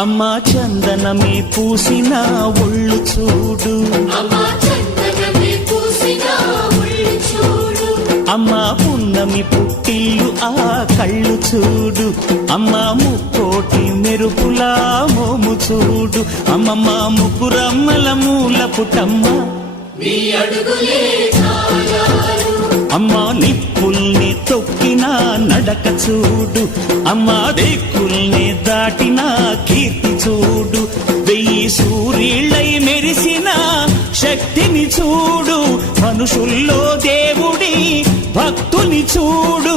అమ్మా చందనమే పూసిన ఒళ్ళు చూడు, అమ్మా పున్నమి పుట్టిల్లు ఆ కళ్ళు చూడు, అమ్మా ముక్కోటి మెరుపులా మోము చూడు, అమ్మమ్మ ముగ్గురమ్మల మూల పుటమ్మ అమ్మా నిప్పుల్ని తొక్కిన నడక చూడు, అమ్మా దిక్కుల్ని దాటిన కీర్తి చూడు, 1000 సూర్యుళ్ళై మెరిసిన శక్తిని చూడు, మనుషుల్లో దేవుడి భక్తుని చూడు.